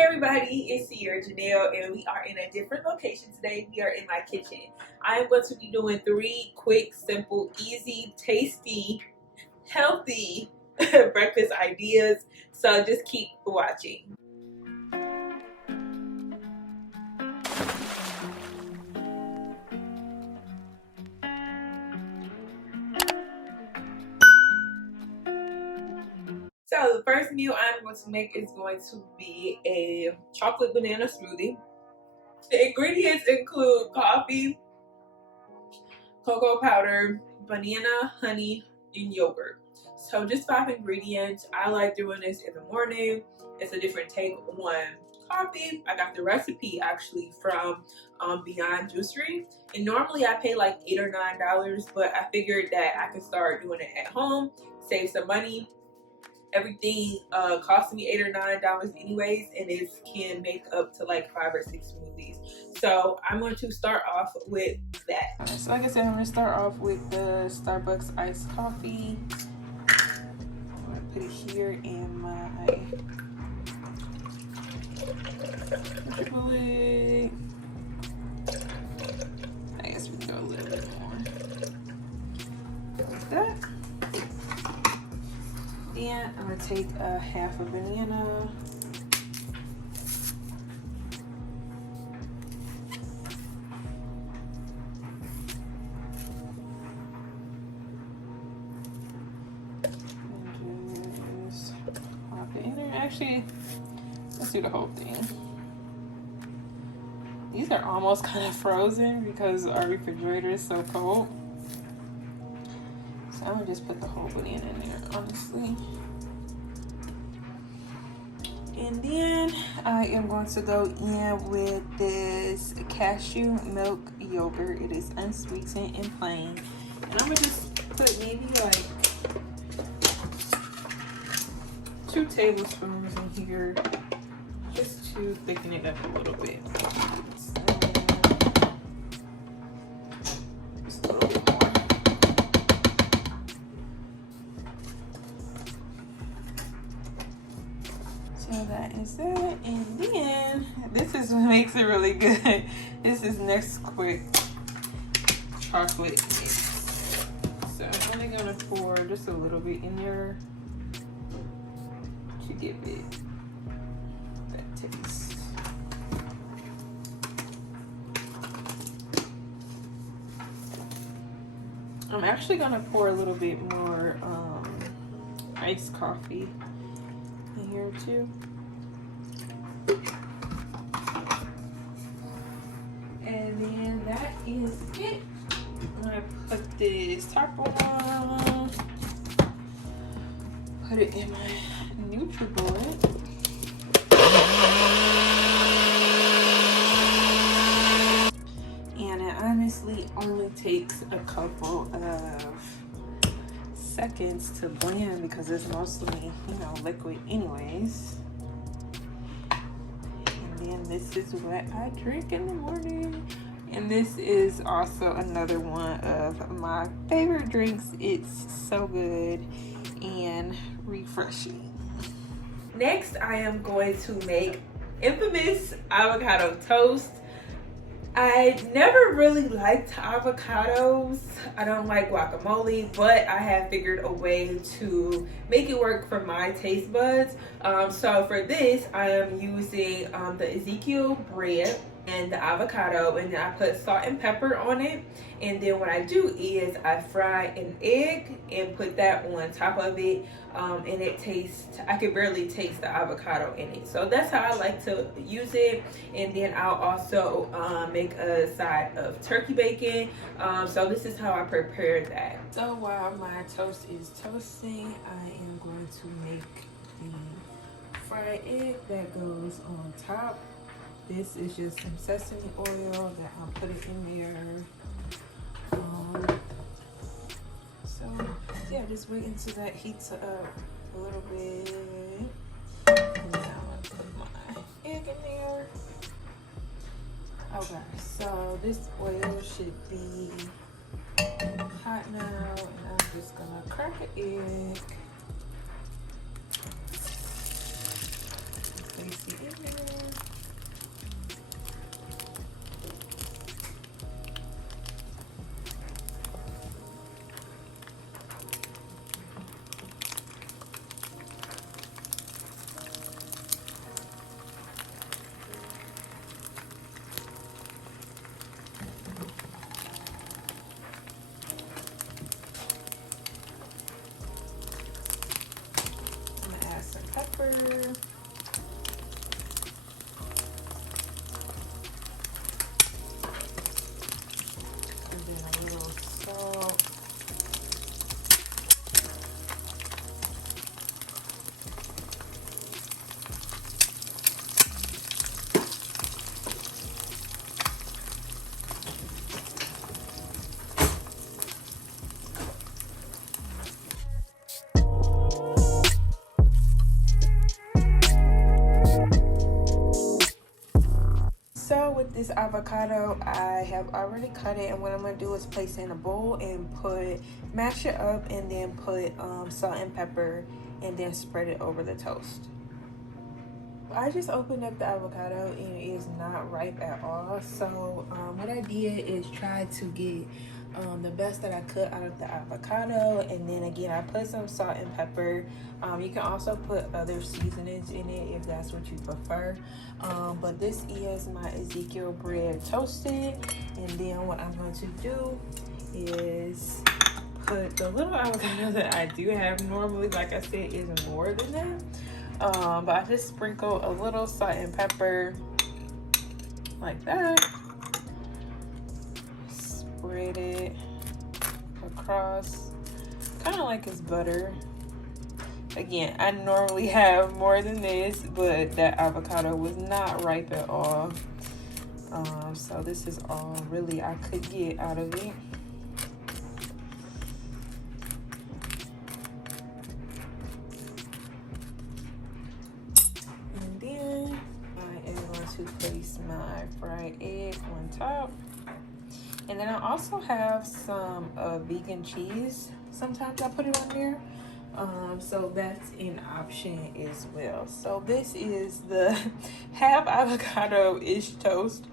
everybody, it's Sierra Janelle and we are in a different location today. We are in my kitchen. I am going to be doing 3 quick, simple, easy, tasty, healthy breakfast ideas. So just keep watching. So the first meal I'm going to make is going to be a chocolate banana smoothie. The ingredients include coffee, cocoa powder, banana, honey, and yogurt. So just 5 ingredients. I like doing this in the morning. It's a different take on coffee. I got the recipe actually from Beyond Juicery, and normally I pay like $8 or $9, but I figured that I could start doing it at home, save some money. Everything costs me $8 or $9 anyways, and it can make up to like 5 or 6 smoothies. So I'm going to start off with that. So like I said, I'm going to start off with the Starbucks iced coffee. I'm going to put it here in my bullet. I guess we can go a little bit more. Like that. Then I'm going to take a half a banana. And just pop it in there. Actually, let's do the whole thing. These are almost kind of frozen because our refrigerator is so cold. So I'm gonna just put the whole banana in there, honestly. And then I am going to go in with this cashew milk yogurt. It is unsweetened and plain. And I'm gonna just put maybe like 2 tablespoons in here, just to thicken it up a little bit. So that is that, and then this is what makes it really good. This is Nesquik chocolate mix. So I'm only gonna pour just a little bit in there to give it that taste. I'm actually gonna pour a little bit more iced coffee in here too. And then that is it. I'm gonna put this top on, put it in my NutriBullet. And it honestly only takes a couple of seconds to blend because it's mostly, liquid anyways. And then this is what I drink in the morning. And this is also another one of my favorite drinks. It's so good and refreshing. Next, I am going to make infamous avocado toast. I never really liked avocados. I don't like guacamole, but I have figured a way to make it work for my taste buds. So for this, I am using the Ezekiel bread and the avocado, and then I put salt and pepper on it. And then what I do is I fry an egg and put that on top of it, and it tastes, I could barely taste the avocado in it. So that's how I like to use it. And then I'll also make a side of turkey bacon. So this is how I prepare that. So while my toast is toasting, I am going to make the fried egg that goes on top. This is just some sesame oil that I'm putting in there. So yeah, just wait until that heats up a little bit. And now I put my egg in there. Okay, so this oil should be hot now, and I'm just gonna crack an egg. Place it in there. with this avocado, I have already cut it, and what I'm gonna do is place it in a bowl and mash it up, and then put salt and pepper, and then spread it over the toast. I just opened up the avocado and it is not ripe at all. So what I did is try to get the best that I could out of the avocado, and then again I put some salt and pepper. You can also put other seasonings in it if that's what you prefer, but this is my Ezekiel bread toasted. And then what I'm going to do is put the little avocado that I do have normally, like I said, is more than that. But I just sprinkle a little salt and pepper like that. Spread it across, kind of like it's butter. Again, I normally have more than this, but that avocado was not ripe at all. So this is all really I could get out of it. To place my fried egg on top, and then I also have some vegan cheese. Sometimes I put it on there, so that's an option as well. So this is the half avocado-ish toast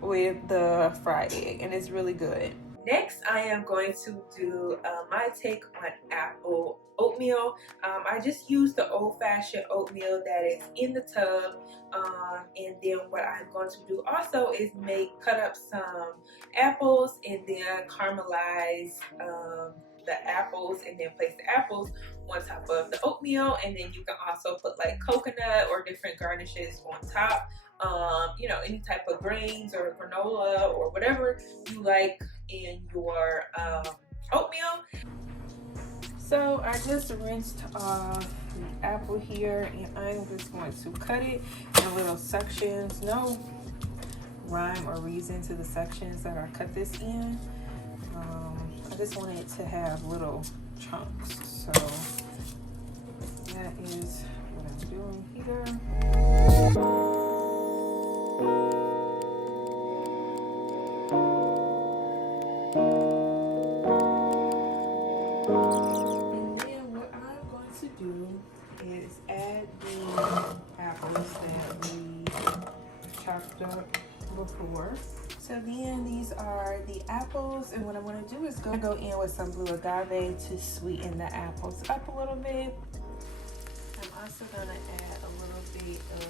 with the fried egg, and it's really good. Next, I am going to do my take on apple oatmeal. I just use the old-fashioned oatmeal that is in the tub, and then what I'm going to do also is cut up some apples and then caramelize the apples, and then place the apples on top of the oatmeal, and then you can also put like coconut or different garnishes on top. You know, any type of grains or granola or whatever you like in your oatmeal. So I just rinsed off the apple here, and I'm just going to cut it in little sections. No rhyme or reason to the sections that I cut this in. I just want it to have little chunks. So that is what I'm doing here. And then what I'm going to do is add the apples that we chopped up before. So then these are the apples, and what I'm going to do is go in with some blue agave to sweeten the apples up a little bit. I'm also going to add a little bit of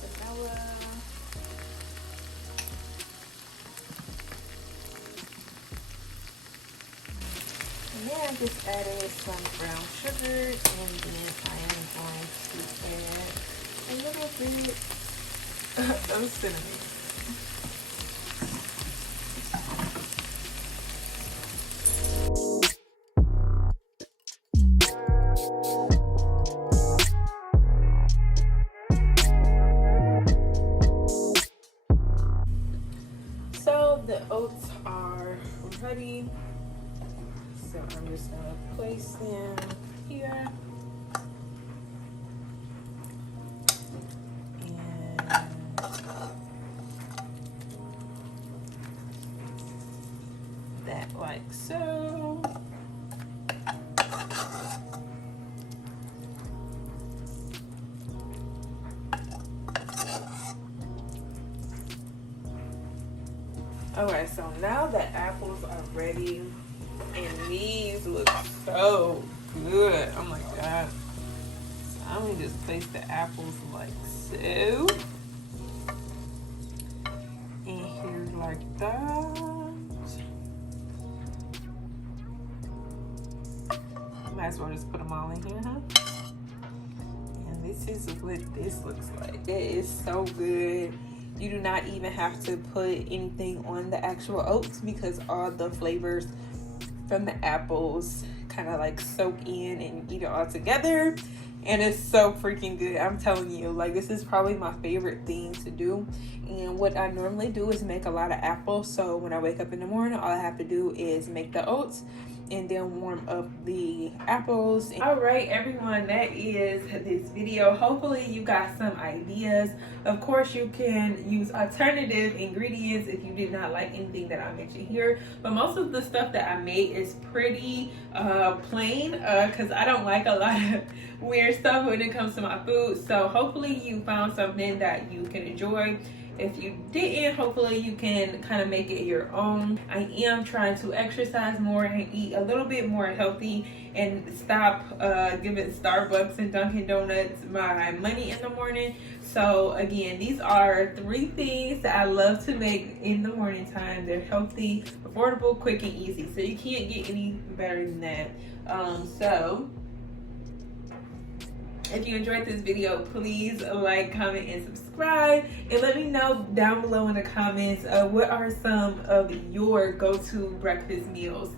vanilla. And then I just added some brown sugar, and then I am going to add a little bit of cinnamon. So the oats are ready. So I'm just going to place them here. And that like so. Okay, so now the apples are ready, and these look so good. Oh my god. So I'm gonna just place the apples like so. And here like that. Might as well just put them all in here, huh? And this is what this looks like. It is so good. You do not even have to put anything on the actual oats because all the flavors from the apples kind of like soak in and eat it all together, and it's so freaking good. I'm telling you, like, this is probably my favorite thing to do. And what I normally do is make a lot of apples, so when I wake up in the morning, all I have to do is make the oats, and then warm up the apples. All right, everyone, that is this video. Hopefully you got some ideas. Of course, you can use alternative ingredients if you did not like anything that I mentioned here, but most of the stuff that I made is pretty plain because I don't like a lot of weird stuff when it comes to my food. So hopefully you found something that you can enjoy. If you didn't, hopefully you can kind of make it your own. I am trying to exercise more and eat a little bit more healthy and stop giving Starbucks and Dunkin' Donuts my money in the morning. So again, these are 3 things that I love to make in the morning time. They're healthy, affordable, quick, and easy. So you can't get any better than that. So if you enjoyed this video, please like, comment, and subscribe. And let me know down below in the comments what are some of your go-to breakfast meals.